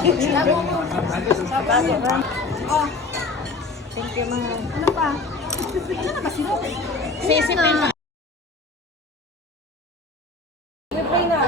Thank you, mahal. Ano pa? Ano na ba sila? Sisipin na. Reply na.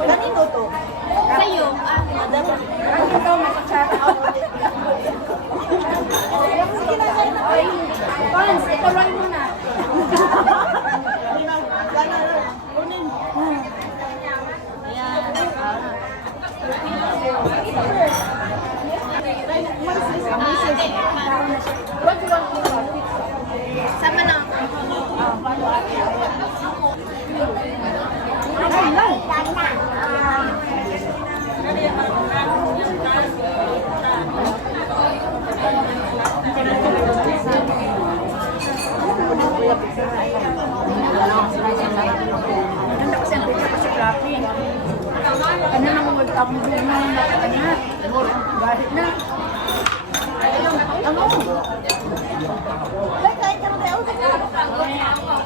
Kanino to? Sa'yo. Ano daw masachat out ulit. Pans, ito lang muna. Sama na. Ano na mo magtapos mo na nakakanya? Galit na. Ano? Kahit ka rin tayo.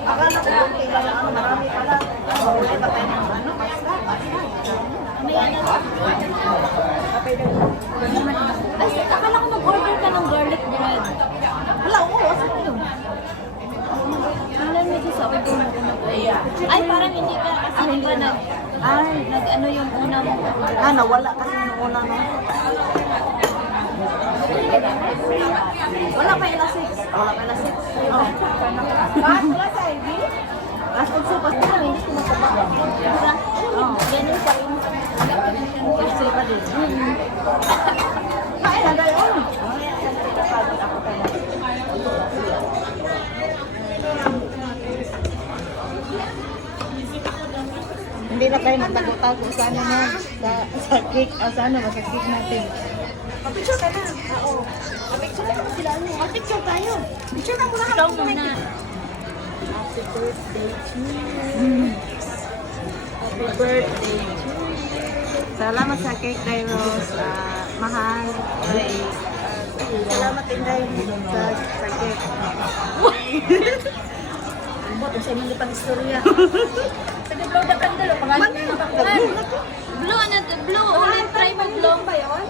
Akala ko okay lang ano, marami pala. Wala pa tayo ng ano, basta. Ay, akala ko mag-order ka ng garlic bread. Wala, oo, asa ko yun. Alam mo sa order mo na po. Ay, parang hindi ka kasi hindi ka nag-ano yung una mo. Nawala kasi yung una no. Wala pa ila 6. Wala pa ila 6. Wala sa ID? As also, pas na hindi ko mataba. Ganun pa rin. Kasi pa din. Ay, nagay on. Hindi na tayo nagtago-tago sa ano na, sa cake, sa ano, sa cake natin. Picture ka na. Oo. Picture na sila. Picture tayo. Picture na muna. Ikaw muna. Happy birthday to you. Happy birthday to you. Salamat sa cake, Dairos. Mahal. Salamat din dahil sa cake. Buto siya hindi pang istorya. Sige, blow the candle. Pangalan na yung candle. Blue, ano? Blue. Ulit, try mo blue. ba yun?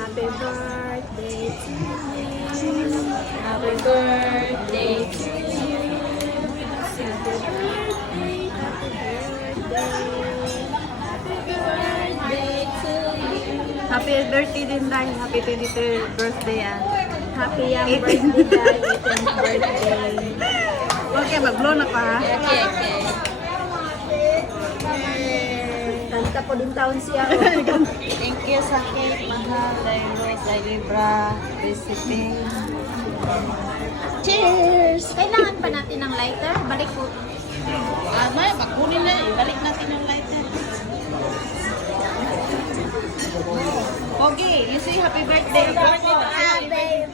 Happy birthday to you. Happy birthday to you. Happy birthday. Happy birthday to you. Happy birthday din dahil happy 23rd birthday Happy young birthday, guys. 18th birthday. Okay, mag-blow na pa ha. Okay. Kanta po din taon siya. Thank you sa cake, mahal. Rose, Libra, recipe. Cheers! Kailangan pa natin ng lighter? Balik po. May, bakunin na. Ibalik natin yung lighter. Okay, you say happy birthday. Happy birthday,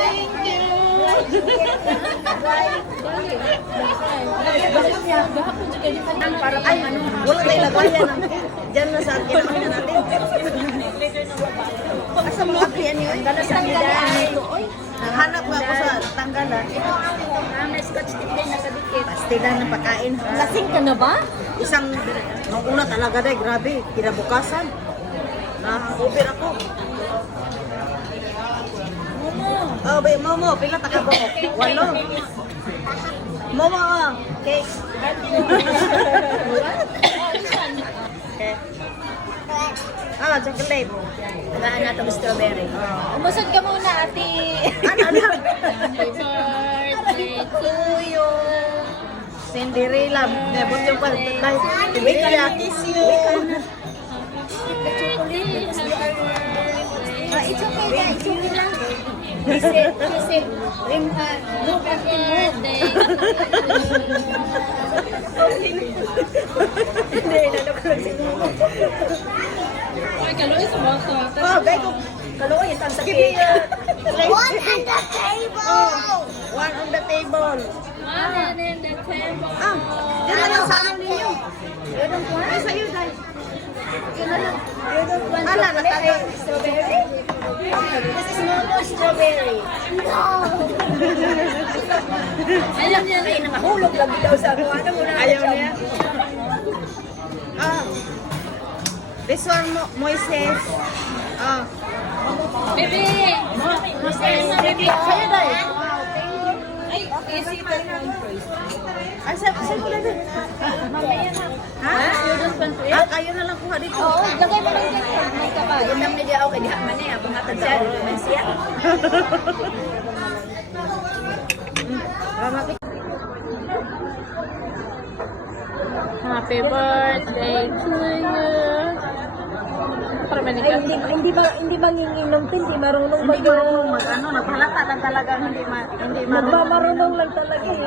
Thank you. Para Ay, wala tayong lagayan. Diyan na sa akin na natin. Asa mo akin yan yun? Naghanap nga ako sa tanggalan. May scotch tape din nakadikit. Pastilan ng pagkain. Lasing ka na ba? Isang, nung una talaga dahil, grabe, kinabukasan. Na-over ako. Oh, bay, Momo, pila takabo. Walo. Momo, cake. Okay. Chocolate. Tagaan natin strawberry. Umusod ka muna, ate. Ano? Happy birthday to you. Cinderella. Nebot yung pala. Wait ka kiss you. It's okay na. It's okay lang. Kiss it. Look at the birthday. Hindi, nalukog si Momo. Ay, kaloy sa bata. Oh, guys, Kaloy, yung tansa give me cake. one on the table. One on the table. One in the table. Yan na lang sa ano ninyo. You don't want? Ay, sa'yo, guys. You don't want Ala, chocolate? Strawberry? This is Momo strawberry. No! Alam niya na nakahulog lang daw sa ako. Ano mo na? Ayaw niya. This one, Moises. Bebe! Masaya na, bebe. Sa'yo, guys. Ay, easy pa rin. Ay, sa'yo mo na din. Mamaya na. Ha? You don't want to eat? Kayo na lang kuha dito. Oo, lagay mo lang dyan. May ka pa. Yung nam na diya ako, kaya diha man niya. Bungatag siya. May siya. Happy birthday to you. Para manigas. Hindi manginginom, hindi marunong Hindi marunong mag-ano, naghalata lang talaga hindi marunong. Marunong lang talaga eh.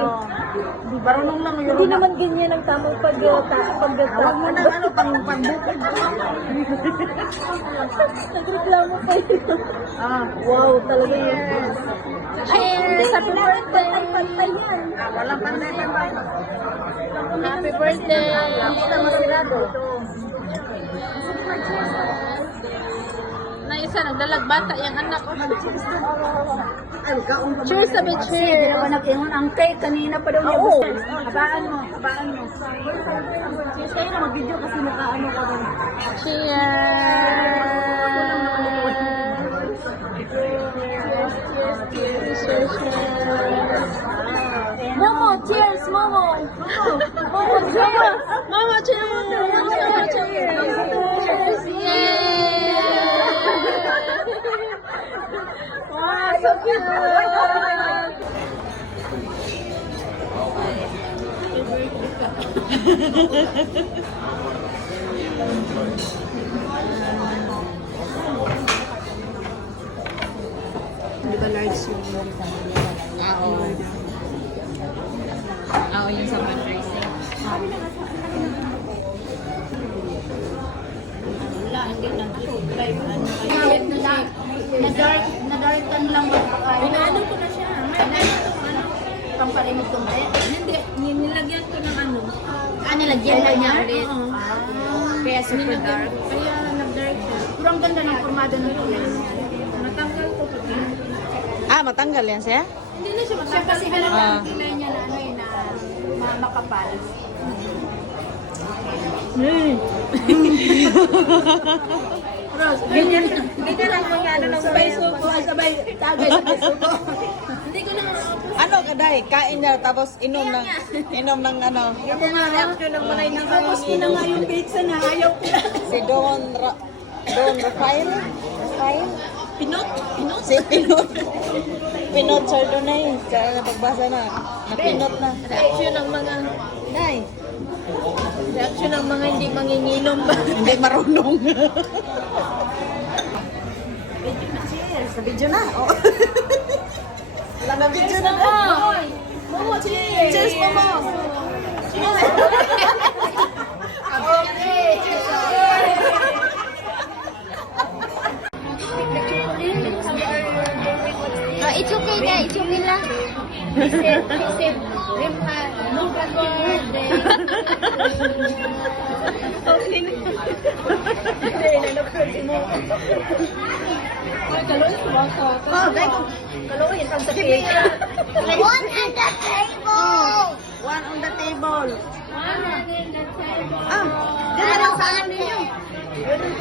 Hindi marunong lang yun. Hindi naman ganyan ang tamang Huwag mo na ano, pangbukid. Nagreklamo pa yun. Wow, talaga yun. Cheers! Happy birthday! Pantay yan. Walang panday-panday. Happy birthday! Hindi na masirado. Na isa, nagdalag bata yung anak ko. Ay, kaon pa. Cheers sabi, Hindi cheers! naman nakingon ang cake. Kanina pa daw niya Oo. gusto. Habaan mo. Cheers kayo na mag-video kasi nakaano ka doon. Cheers! Momo, cheers, Momo. Momo, cheers. Mama, cheers! Mama, cheers! Yay! Wow, so cute! Di ba large yung Oo. Oo, yung sa fundraising. Wala, hindi nag-shoot. Live, ano kayo. Na-darkan lang magpakain. Binano ko na siya. Pamparimit kong kaya. Hindi, nilagyan ko ng ano. Nilagyan lang niya ulit. Kaya super dark. Kaya nag-dark siya. Pero ang ganda ng formado ng kulay. Natanggal ko pag matanggal yan siya? hindi na siya matanggal. Kasi halata ang kilay niya na ano eh, na makapal. Ganyan lang mga ano ng sabay suko, sabay tagay, sabay suko. Hindi ko na Ano kaday? Kain na tapos inom ng ano. yung mga reaction ng mga hindi tapos na nga yung pizza na ayaw ko na. Si Don Rafael? Rafael? Pinot? Si Pinot. Pinot Chardonnay. Kaya napagbasa na. Napinot na. Reaction ng mga Nay, reaction ng mga hindi manginginom ba? hindi marunong. Cheers! Sa video na. Oh. Wala na video na. Momo, cheers! Cheers, Momo! It's okay na, it's okay lang. Sip, no plastic birthday. Hindi, nalapag mo. Ay, kaloy ko ba ka? Oh, dahil Kaloy, yung sa pizza. One on the table! one on the table. Ah, Diyan na lang sa ano ninyo.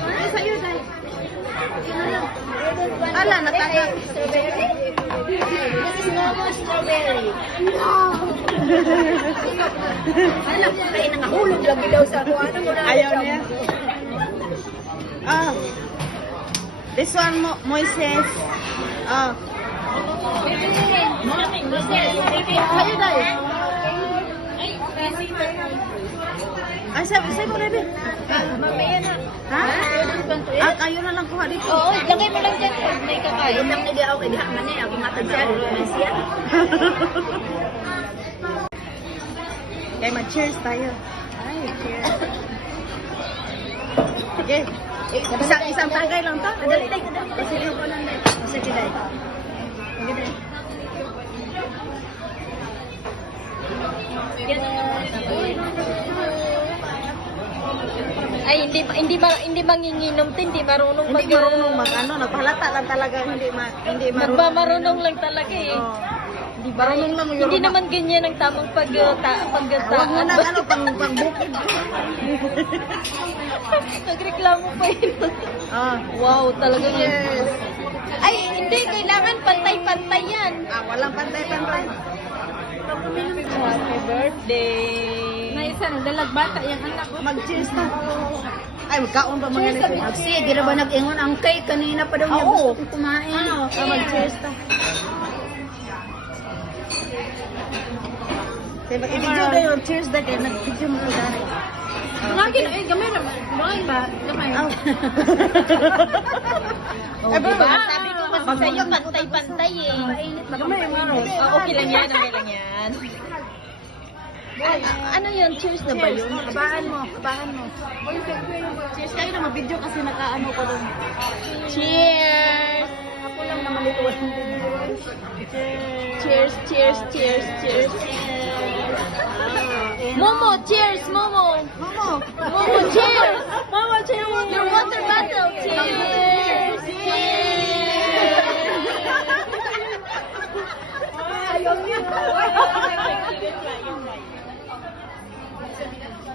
ay, sa'yo, Day. Ala, nataga. Strawberry. This is normal strawberry. Alam ko kayo nangahulog lagi daw sa ako. Ano mo na? Ayaw niya. Ah. This one, Moises. Ah. Kayo, Day. Ay, sabi mo, Rebe. Mamaya na. Ha? Ah, kayo na lang kuha dito. Oo, lagay mo lang dyan. May kakain. Yun lang nila ako. Kaya man eh. Ako matagyan. Siya. Kaya mag-cheers tayo. Ay, cheers. Sige. Isang tagay lang to. Kadali, Day. Kadali. Kasi yung ko lang, Day. Sige, Day. Sige, Day. Ay, hindi manginginom to, hindi marunong Hindi marunong mag-ano. Nagpahalata lang talaga. Hindi marunong. Nagmamarunong lang talaga eh. Oh. Hindi marunong lang yung Hindi naman ganyan ang tamang Huwag mo na ano, pang-bukid. Nagreklamo pa yun. Ah. Wow, talaga Yes. Ay, hindi. Kailangan pantay-pantay yan. Ah, walang pantay-pantay. Happy birthday. Naisan, dalagbata yung anak ko. Mag-cheers na. Ay, magkaon pa mga nito. Sige, di na ba nag-ingon ang cake? Kanina pa daw niya Oo. gusto kong kumain. Ah, mag-cheers na. Kaya mag-video na yun. Cheers na kayo. Nag-video mo na. Lagi na, eh, gamay naman. Gamay ba? Gamay. Ay, ba? Sabi ko kasi sa'yo, pantay-pantay eh. Mainit ba? Gamay, maro. Okay lang yan, okay lang yan. Ano yun? Cheers na ba yun? Abangan mo, abangan mo. Cheers kayo na mag-video kasi naka-ano ko doon. Cheers! Ako lang naman ito. Cheers, cheers, cheers, cheers. Momo, cheers, Momo. Momo! Momo, cheers. Momo, cheers. Your water bottle. Cheers. Cheers. Ayaw niya.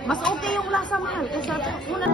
Mas okay yung lasa mahal kaysa una.